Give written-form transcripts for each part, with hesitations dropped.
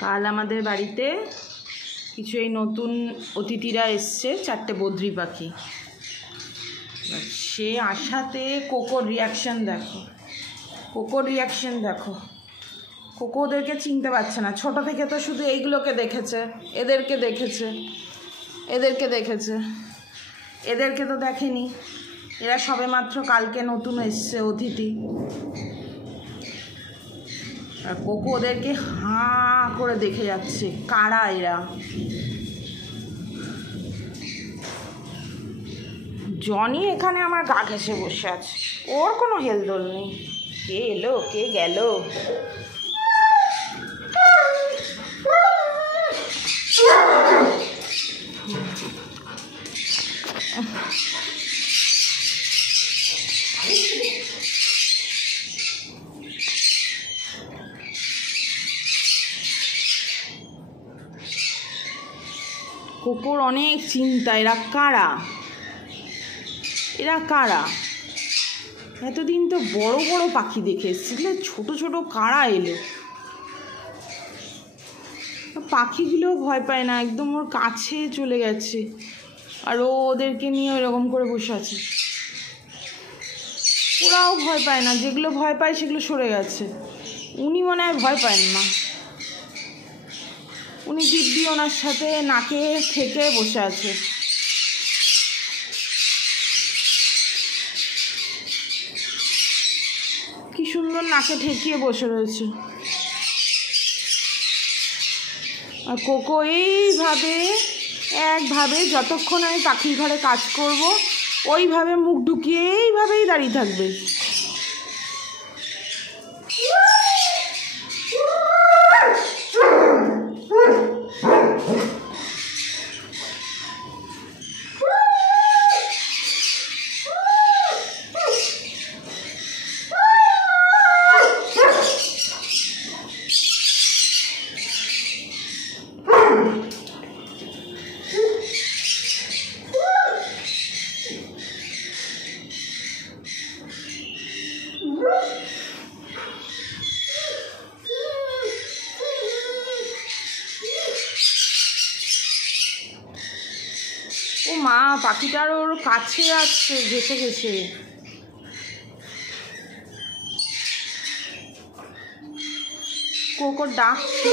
কাল আমাদের বাড়িতে কিছু এই নতুন অতিথিরা এসছে, 4টে বদ্রি পাখি। সে আসাতে কোকোর রিয়াকশান দেখো, কোকো ওদেরকে চিনতে পারছে না। ছোট থেকে তো শুধু এইগুলোকে দেখেছে, এদেরকে দেখেছে, এদেরকে তো দেখেনি। এরা সবে মাত্র কালকে নতুন এসছে অতিথি। আর কোকো ওদেরকে হাঁ করে দেখে যাচ্ছে, কারা এরা। জনি এখানে আমার গা ঘেঁষে বসে আছে, ওর কোনো হেলদোল নেই। কে এলো কে গেল। কোকোর অনেক চিন্তা, এরা কারা। এতদিন তো বড় বড় পাখি দেখে এসেছিল, ছোট ছোট কারা এলো। পাখিগুলো ভয় পায় না, একদম ওর কাছে চলে গেছে, আর ও ওদেরকে নিয়ে ওরকম করে বসে আছে। ওরাও ভয় পায় না, যেগুলো ভয় পায় সেগুলো সরে গেছে। উনি মনে হয় ভয় পায় না, উনি দিব্যি ওনার সাথে নাকে থেকে বসে আছে। কি সুন্দর নাকে ঠেকিয়ে বসে রয়েছে। আর কোকো একভাবে যতক্ষণ আমি পাখির ঘরে কাজ করব, ওইভাবে মুখ ঢুকিয়ে এইভাবেই দাঁড়িয়ে থাকবে। ও মা, পাখিটার ওর কাছে আসছে ঘেসে। কোকো ডাকছে।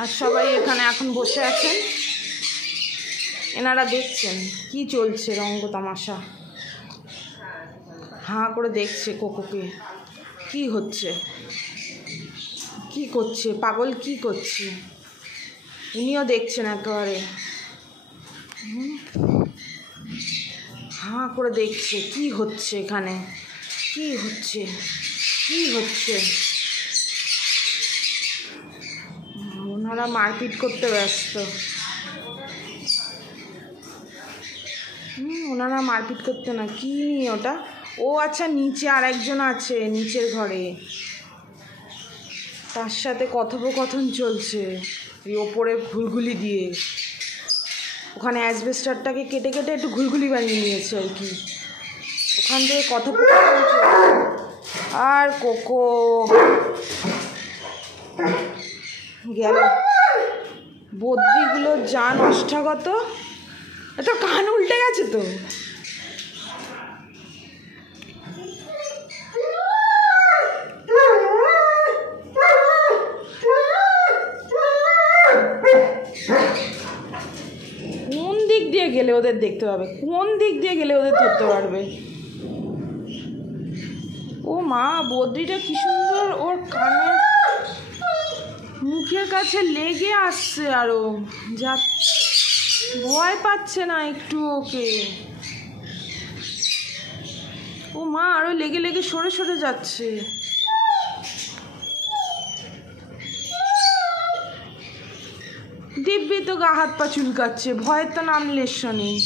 আর সবাই এখানে এখন বসে আছেন, এনারা দেখছেন কি চলছে রঙ্গ তামাশা। হাঁ করে দেখছে কোকোকে, কি হচ্ছে, কি করছে, পাগল কি করছে। উনিও দেখছেন একেবারে, হাঁ করে দেখছে কি হচ্ছে এখানে, কি হচ্ছে। ওনারা মারপিট করতে ব্যস্ত। ওনারা মারপিট করতে না, কি নিয়ে ওটা? ও আচ্ছা, নিচে আর একজন আছে নিচের ঘরে, তার সাথে কথোপকথন চলছে এই ওপরে ঘুলঘুলি দিয়ে। ওখানে অ্যাসবেস্টারটাকে কেটে একটু ঘুলঘুলি বানিয়ে নিয়েছে আর কি, ওখান থেকে কথোপকথন চলছে। আর কোকো গেল, বদ্রিগুলো যা নষ্টাগত। এত কান উল্টে গেছে তো। কোন দিক দিয়ে গেলে ওদের দেখতে পাবে, কোন দিক দিয়ে গেলে ওদের ধরতে পারবে। ও মা, বদ্রিটা কি সুন্দর ওর কানে মুখের কাছে লেগে আসছে, আরো যা ভয় পাচ্ছে না একটু ওকে। ও মা, আরো লেগে সরে যাচ্ছে। দিব্যি তো গা হাত পা চুলকাচ্ছে, ভয়ের তো নাম লেশো নেই।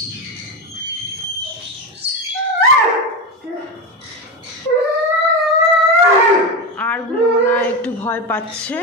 আরগুলো মনে হয় একটু ভয় পাচ্ছে।